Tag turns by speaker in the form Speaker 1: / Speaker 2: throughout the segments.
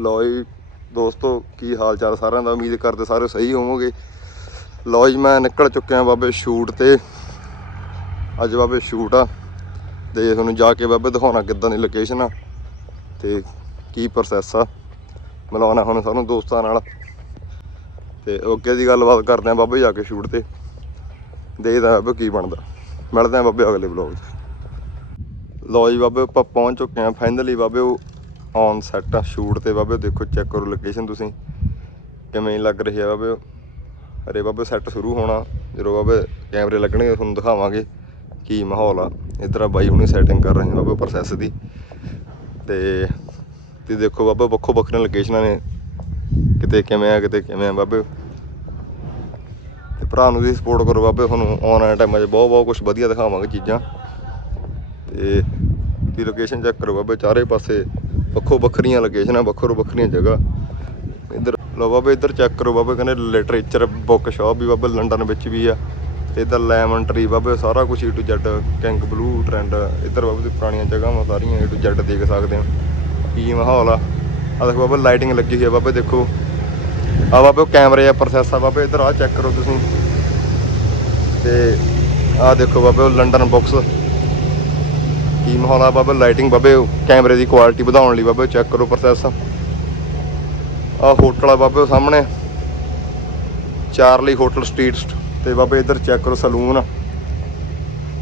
Speaker 1: ਲਓ ਜੀ, ਦੋਸਤੋ, ਕੀ ਹਾਲ ਚਾਲ ਸਾਰਿਆਂ ਦਾ? ਉਮੀਦ ਕਰਦੇ ਸਾਰੇ ਸਹੀ ਹੋਵੋਗੇ। ਲਓ ਜੀ, ਮੈਂ ਨਿਕਲ ਚੁੱਕਿਆ ਬਾਬੇ ਸ਼ੂਟ ਤੇ। ਅੱਜ ਬਾਬੇ ਸ਼ੂਟ ਆ। ਤੇ ਤੁਹਾਨੂੰ ਜਾ ਕੇ ਬਾਬੇ ਦਿਖਾਉਣਾ ਕਿੱਦਾਂ ਦੀ ਲੋਕੇਸ਼ਨ ਆ। ਤੇ ਕੀ ਪ੍ਰੋਸੈਸ ਆ। ਮਿਲਾਉਣਾ ਹੁਣ ਸਾਨੂੰ ਦੋਸਤਾਂ ਨਾਲ। ਤੇ ਅੱਗੇ ਦੀ ਗੱਲਬਾਤ ਕਰਦੇ ਆ ਬਾਬੇ ਜਾ ਕੇ ਸ਼ੂਟ ਤੇ। ਦੇਖਦਾ ਬਾਬੇ ਕੀ ਬਣਦਾ। ਮਿਲਦੇ ਆ ਬਾਬੇ ਅਗਲੇ ਵਲੌਗ 'ਚ। ਲੋ ਜੀ, ਬਾਬੇ ਆਪਾਂ ਪਹੁੰਚ ਚੁੱਕੇ ਆ। ਫਾਈਨਲੀ ਬਾਬੇ ਉਹ ਔਨ ਸੈੱਟ ਆ ਸ਼ੂਟ ਤੇ ਬਾਬੇ, ਦੇਖੋ ਚੈੱਕ ਕਰੋ ਲੋਕੇਸ਼ਨ ਤੁਸੀਂ। ਕਿਵੇਂ ਲੱਗ ਰਹੀ ਆ ਬਾਬੇ? ਅਰੇ ਬਾਬੇ ਸੈੱਟ ਸ਼ੁਰੂ ਹੋਣਾ। ਜਦੋਂ ਬਾਬੇ ਕੈਮਰੇ ਲੱਗਣਗੇ, ਤੁਹਾਨੂੰ ਦਿਖਾਵਾਂਗੇ ਕੀ ਮਾਹੌਲ ਆ। ਇਧਰ ਬਾਈ ਹੁਣੀ ਸੈਟਿੰਗ ਕਰ ਰਹੇ ਨੇ ਬਾਬੇ ਪ੍ਰੋਸੈਸ ਦੀ। ਤੇ ਤੇ ਦੇਖੋ ਬਾਬੇ, ਵੱਖੋ ਵੱਖਰੀਆਂ ਲੋਕੇਸ਼ਨਾਂ ਨੇ। ਕਿਤੇ ਕਿਵੇਂ ਆ, ਕਿਤੇ ਕਿਵੇਂ ਆ ਬਾਬੇ। ਤੇ ਭਰਾ ਨੂੰ ਵੀ ਸਪੋਰਟ ਕਰੋ ਬਾਬੇ, ਤੁਹਾਨੂੰ ਆਉਣ ਵਾਲੇ ਟਾਈਮਾਂ 'ਚ ਬਹੁਤ ਬਹੁਤ ਕੁਝ ਵਧੀਆ ਦਿਖਾਵਾਂਗੇ ਚੀਜ਼ਾਂ। ਤੇ ਦੀ ਲੋਕੇਸ਼ਨ ਚੈੱਕ ਕਰੋ ਬਾਬੇ, ਚਾਰੇ ਪਾਸੇ ਵੱਖੋ ਵੱਖਰੀਆਂ ਲੋਕੇਸ਼ਨਾਂ ਵੱਖੋ ਵੱਖਰੀਆਂ ਜਗ੍ਹਾ। ਇੱਧਰ ਲੋ ਬਾਬੇ, ਇੱਧਰ ਚੈੱਕ ਕਰੋ ਬਾਬੇ, ਕਹਿੰਦੇ ਲਿਟਰੇਚਰ ਬੁੱਕ ਸ਼ਾਪ ਵੀ ਬਾਬੇ ਲੰਡਨ ਵਿੱਚ ਵੀ ਆ। ਤੇ ਇੱਧਰ ਲੈਮਨ ਟਰੀ ਬਾਬੇ, ਸਾਰਾ ਕੁਝ A to Z king blue trend ਇੱਧਰ ਬਾਬੇ ਦੀ ਪੁਰਾਣੀਆਂ ਜਗ੍ਹਾਵਾਂ ਸਾਰੀਆਂ ਏ ਟੂ ਜ਼ੈਡ ਦੇਖ ਸਕਦੇ ਹੋ। ਕੀ ਮਾਹੌਲ ਆ। ਆ ਦੇਖੋ ਬਾਬੇ ਲਾਈਟਿੰਗ ਲੱਗੀ ਹੋਈ ਆ ਬਾਬੇ, ਦੇਖੋ। ਆ ਬਾਬੇ, ਉਹ ਕੈਮਰੇ ਆ ਪ੍ਰੋਸੈਸ ਆ ਬਾਬੇ, ਇੱਧਰ ਆ ਚੈੱਕ ਕਰੋ ਤੁਸੀਂ। ਤੇ ਆ ਦੇਖੋ ਬਾਬੇ, ਉਹ ਲੰਡਨ ਬੁੱਕਸ ਕੀ ਮਾਹੌਲ ਆ ਬਾਬੇ? ਲਾਈਟਿੰਗ ਬਾਬੇ, ਕੈਮਰੇ ਦੀ ਕੁਆਲਿਟੀ ਵਧਾਉਣ ਲਈ ਬਾਬੇ ਚੈੱਕ ਕਰੋ ਪ੍ਰੋਸੈਸ ਆ ਹੋਟਲ ਆ ਬਾਬੇ ਉਹ ਸਾਹਮਣੇ। ਚਾਰਲੀ ਹੋਟਲ ਸਟਰੀਟ ਤੇ ਬਾਬੇ ਇੱਧਰ ਚੈੱਕ ਕਰੋ ਸਲੂਨ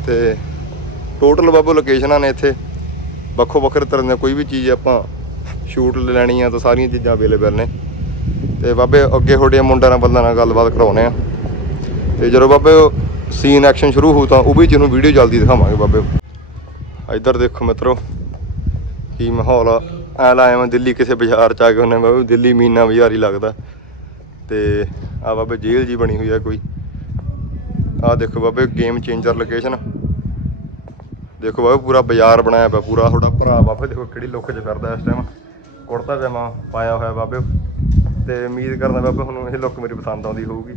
Speaker 1: ਤੇ ਟੋਟਲ ਬਾਬੇ ਲੋਕੇਸ਼ਨਾਂ ਨੇ ਇੱਥੇ। ਵੱਖੋ ਵੱਖਰੇ ਤਰ੍ਹਾਂ ਦੀਆਂ ਕੋਈ ਵੀ ਚੀਜ਼ ਆਪਾਂ ਸ਼ੂਟ ਲੈਣੀ ਆ ਤਾਂ ਸਾਰੀਆਂ ਚੀਜ਼ਾਂ ਅਵੇਲੇਬਲ ਨੇ। ਤੇ ਬਾਬੇ ਅੱਗੇ ਤੁਹਾਡੇ ਮੁੰਡਿਆਂ ਨਾਲ ਬੰਦਾ ਨਾਲ ਗੱਲਬਾਤ ਕਰਾਉਣੇ ਆ। ਤੇ ਜਦੋਂ ਬਾਬੇ ਸੀਨ ਐਕਸ਼ਨ ਸ਼ੁਰੂ ਹੋਊ ਤਾਂ ਉਹ ਵੀ ਜਿਹਨੂੰ ਵੀਡੀਓ ਜਲਦੀ ਦਿਖਾਵਾਂਗੇ ਬਾਬੇ। ਇੱਧਰ ਦੇਖੋ ਮਿੱਤਰੋ, ਕੀ ਮਾਹੌਲ ਆ। ਐ ਲਾਇਆ ਮੈਂ ਦਿੱਲੀ ਕਿਸੇ ਬਾਜ਼ਾਰ ਚ ਆ ਕੇ ਉਹਨੇ ਬਾਬੇ ਦਿੱਲੀ ਮੀਨਾ ਬਾਜ਼ਾਰ ਹੀ ਲੱਗਦਾ। ਤੇ ਆ ਬਾਬੇ ਜੇਲ੍ਹ ਜੀ ਬਣੀ ਹੋਈ ਆ ਕੋਈ। ਆ ਦੇਖੋ ਬਾਬੇ ਗੇਮ ਚੇਂਜਰ ਲੋਕੇਸ਼ਨ ਦੇਖੋ ਬਾਬੇ, ਪੂਰਾ ਬਾਜ਼ਾਰ ਬਣਾਇਆ ਪਿਆ, ਪੂਰਾ ਤੁਹਾਡਾ ਭਰਾ ਬਾਬੇ, ਦੇਖੋ ਕਿਹੜੀ ਲੁੱਕ 'ਚ ਫਿਰਦਾ ਇਸ ਟਾਈਮ ਕੁੜਤਾ ਪਜਾਮਾ ਪਾਇਆ ਹੋਇਆ ਬਾਬੇ। ਤੇ ਉਮੀਦ ਕਰਦਾ ਬਾਬੇ ਤੁਹਾਨੂੰ ਇਹ ਲੁੱਕ ਮੇਰੀ ਪਸੰਦ ਆਉਂਦੀ ਹੋਊਗੀ।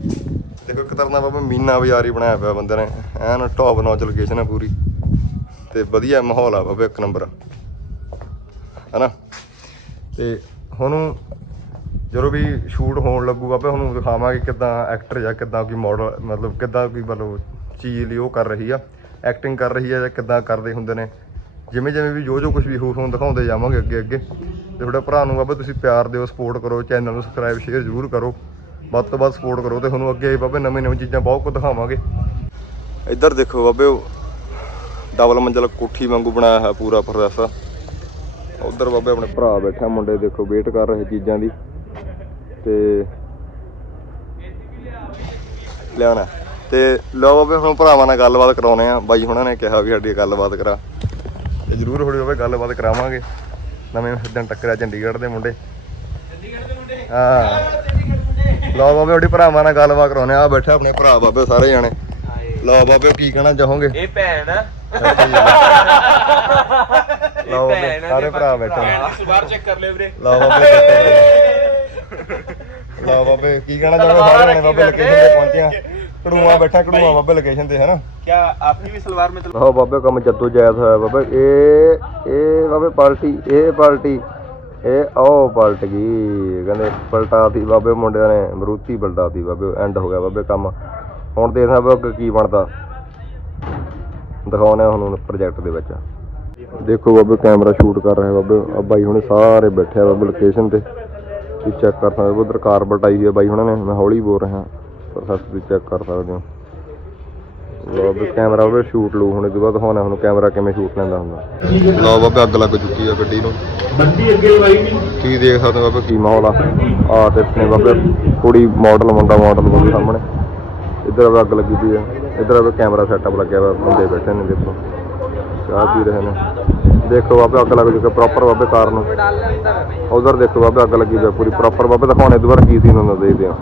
Speaker 1: ਦੇਖੋ ਇੱਕ ਤਰ੍ਹਾਂ ਦਾ ਬਾਬੇ ਮੀਨਾ ਬਾਜ਼ਾਰ ਹੀ ਬਣਾਇਆ ਪਿਆ ਬੰਦੇ ਨੇ। ਐਨ ਟੌਪ ਨੌਚ ਲੋਕੇਸ਼ਨ ਹੈ ਪੂਰੀ। ਤੇ ਵਧੀਆ ਮਾਹੌਲ ਆ ਬਾਬੇ, ਇੱਕ ਨੰਬਰ ਹਨਾ? ਤੇ ਹੁਣ ਜਦੋਂ ਵੀ ਸ਼ੂਟ ਹੋਣ ਲੱਗੂਗਾ ਬਾਬੇ ਤੁਹਾਨੂੰ ਦਿਖਾਵਾਂਗੇ ਕਿੱਦਾਂ ਐਕਟਰ ਜਾਂ ਕਿੱਦਾਂ ਕੋਈ ਮਾਡਲ ਮਤਲਬ ਕਿੱਦਾਂ ਕੋਈ ਮਤਲਬ ਚੀਜ਼ ਲਈ ਉਹ ਕਰ ਰਹੀ ਆ ਐਕਟਿੰਗ ਕਰ ਰਹੀ ਆ ਜਾਂ ਕਿੱਦਾਂ ਕਰਦੇ ਹੁੰਦੇ ਨੇ। ਜਿਵੇਂ ਜਿਵੇਂ ਵੀ ਜੋ ਜੋ ਕੁਝ ਵੀ ਹੋ ਤੁਹਾਨੂੰ ਦਿਖਾਉਂਦੇ ਜਾਵਾਂਗੇ ਅੱਗੇ ਅੱਗੇ। ਤੇ ਤੁਹਾਡੇ ਭਰਾ ਨੂੰ ਬਾਬੇ ਤੁਸੀਂ ਪਿਆਰ ਦਿਓ ਸਪੋਰਟ ਕਰੋ ਚੈਨਲ ਨੂੰ ਸਬਸਕ੍ਰਾਈਬ ਸ਼ੇਅਰ ਜ਼ਰੂਰ ਕਰੋ। ਵੱਧ ਤੋਂ ਵੱਧ ਸਪੋਰਟ ਕਰੋ ਤੇ ਤੁਹਾਨੂੰ ਅੱਗੇ ਬਾਬੇ ਨਵੇਂ ਨਵੇਂ ਚੀਜ਼ਾਂ ਬਹੁਤ ਕੁਝ ਦਿਖਾਵਾਂਗੇ। ਇੱਧਰ ਦੇਖੋ ਬਾਬੇ, ਉਹ ਡਬਲ ਮੰਜ਼ਲ ਕੋਠੀ ਵਾਂਗੂ ਬਣਾਇਆ ਹੋਇਆ ਪੂਰਾ ਪ੍ਰੋਸੈਸ ਉਧਰ ਬਾਬੇ ਆਪਣੇ ਭਰਾ ਬੈਠਾ, ਮੁੰਡੇ ਦੇਖੋ ਵੇਟ ਕਰ ਰਹੇ ਚੀਜ਼ਾਂ ਦੀ। ਤੇ ਲਿਆਉਣਾ। ਤੇ ਲਓ ਬਾਬੇ, ਹੁਣ ਭਰਾਵਾਂ ਨਾਲ ਗੱਲਬਾਤ ਕਰਾਉਣੇ ਆ ਬਾਈ ਹੁਣਾਂ ਨੇ ਕਿਹਾ ਵੀ ਸਾਡੀ ਗੱਲਬਾਤ ਕਰਾ। ਤੇ ਜ਼ਰੂਰ ਥੋੜੀ ਬਾਬੇ ਗੱਲਬਾਤ ਕਰਾਵਾਂਗੇ। ਨਵੇਂ ਦਿਨ ਟੱਕਰਿਆ ਚੰਡੀਗੜ੍ਹ ਦੇ ਮੁੰਡੇ। ਚੰਡੀਗੜ੍ਹ ਦੇ ਮੁੰਡੇ ਹਾਂ। ਲਓ ਬਾਬੇ ਤੁਹਾਡੀ ਭਰਾਵਾਂ ਨਾਲ ਗੱਲਬਾਤ ਕਰਾਉਣੇ ਆ ਆਹ ਬੈਠੇ ਆਪਣੇ ਭਰਾ ਬਾਬੇ ਸਾਰੇ ਜਾਣੇ। ਲਓ ਬਾਬੇ, ਕੀ ਕਹਿਣਾ ਚਾਹੋਗੇ?
Speaker 2: ਇਹ ਭੈਣ ਆ
Speaker 1: ਲਓ ਬਾਬੇ ਸਾਰੇ ਭਰਾ ਬੈਠੇ ਨੇ
Speaker 2: ਸੁਬਾਰ ਚੈੱਕ ਕਰ ਲੈ ਵੀਰੇ
Speaker 1: ਲਓ ਬਾਬੇ ਲਓ ਬਾਬੇ ਕੀ ਕਹਿਣਾ ਚਾਹੋਗੇ ਸਾਰੇ ਜਾਣੇ ਬਾਬੇ ਲੋਕੇਸ਼ਨ ਤੇ ਪਹੁੰਚੇ ਆ ਕੜੂਆ ਬੈਠਾ ਕੜੂਆ ਬਾਬੇ ਲੋਕੇਸ਼ਨ ਤੇ ਹੈ ਨਾ
Speaker 2: क्या आपकी भी सलवार में
Speaker 1: ਲਓ ਬਾਬੇ ਕੰਮ ਜੱਦੋ ਜਾਇਦ ਹੋਇਆ ਬਾਬੇ ਇਹ ਇਹ ਬਾਬੇ ਪਾਰਟੀ ਇਹ ਪਾਰਟੀ ਇਹ ਉਹ ਪਲਟ ਗਈ ਕਹਿੰਦੇ ਪਲਟਾਤੀ ਬਾਬੇ ਮੁੰਡਿਆਂ ਨੇ ਮਰੂਤੀ ਪਲਟਾਤੀ ਬਾਬੇ ਐਂਡ ਹੋ ਗਿਆ ਬਾਬੇ ਕੰਮ ਹੁਣ ਦੇਖਦਾ ਬਾਬੇ ਅੱਗੇ ਕੀ ਬਣਦਾ ਦਿਖਾਉਣਾ ਹੁਣ ਪ੍ਰੋਜੈਕਟ ਦੇ ਵਿੱਚ। ਦੇਖੋ ਬਾਬੇ ਕੈਮਰਾ ਸ਼ੂਟ ਕਰ ਰਹੇ ਬਾਬੇ। ਆ ਬਾਈ ਹੁਣੇ ਸਾਰੇ ਬੈਠੇ ਆ ਬਾਬੇ ਲੋਕੇਸ਼ਨ ਤੇ। ਤੁਸੀਂ ਚੈੱਕ ਕਰ ਸਕਦੇ ਹੋ ਉਧਰ ਕਾਰਬਟ ਆਈ ਹੋਈ ਹੈ ਬਾਈ ਹੁਣਾਂ ਨੇ। ਮੈਂ ਹੌਲੀ ਬੋਲ ਰਿਹਾ। ਪ੍ਰੋਸੈਸ ਤੁਸੀਂ ਚੈੱਕ ਕਰ ਸਕਦੇ ਹੋ। ਬਾਬੇ ਕੈਮਰਾ ਉਹ ਸ਼ੂਟ ਲੂ ਹੁਣ ਇਹ ਤੋਂ ਬਾਅਦ ਹੋਣਾ ਹੁਣ ਕੈਮਰਾ ਕਿਵੇਂ ਸ਼ੂਟ ਲੈਂਦਾ ਹੁੰਦਾ। ਲਓ ਬਾਬੇ ਅੱਗ ਲੱਗ ਚੁੱਕੀ ਆ ਗੱਡੀ ਨੂੰ।
Speaker 3: ਬੰਦੀ ਅੱਗੇ ਲਵਾਈ ਨਹੀਂ
Speaker 1: ਤੁਸੀਂ ਦੇਖ ਸਕਦੇ ਹੋ ਬਾਬੇ? ਕੀ ਮਾਹੌਲ ਆ? ਆ ਤੇ ਨੇ ਬਾਬੇ ਕੁੜੀ ਮਾਡਲ ਮੁੰਡਾ ਮਾਡਲ ਬਾਬੇ ਸਾਹਮਣੇ। ਇੱਧਰ ਬਾਬੇ ਅੱਗ ਲੱਗੀ ਪਈ ਆ। ਇੱਧਰ ਬਾਬੇ ਕੈਮਰਾ ਸੈਟਅਪ ਲੱਗਿਆ ਵਾ ਬੰਦੇ ਬੈਠੇ ਨੇ ਦੇਖੋ। ਚਾਹ ਪੀ ਰਹੇ ਨੇ। ਦੇਖੋ ਬਾਬੇ ਅੱਗ ਲੱਗ ਚੁੱਕੀ ਪ੍ਰੋਪਰ ਬਾਬੇ ਕਾਰ ਨੂੰ ਉਧਰ ਦੇਖੋ ਬਾਬੇ ਅੱਗ ਲੱਗੀ ਪਈ ਆ ਪੂਰੀ ਪ੍ਰੋਪਰ ਬਾਬੇ ਦਿਖਾਉਣੇ ਦੁਬਾਰਾ ਕੀ ਸੀ ਉਹਨਾਂ ਦੇਖਦੇ ਆ।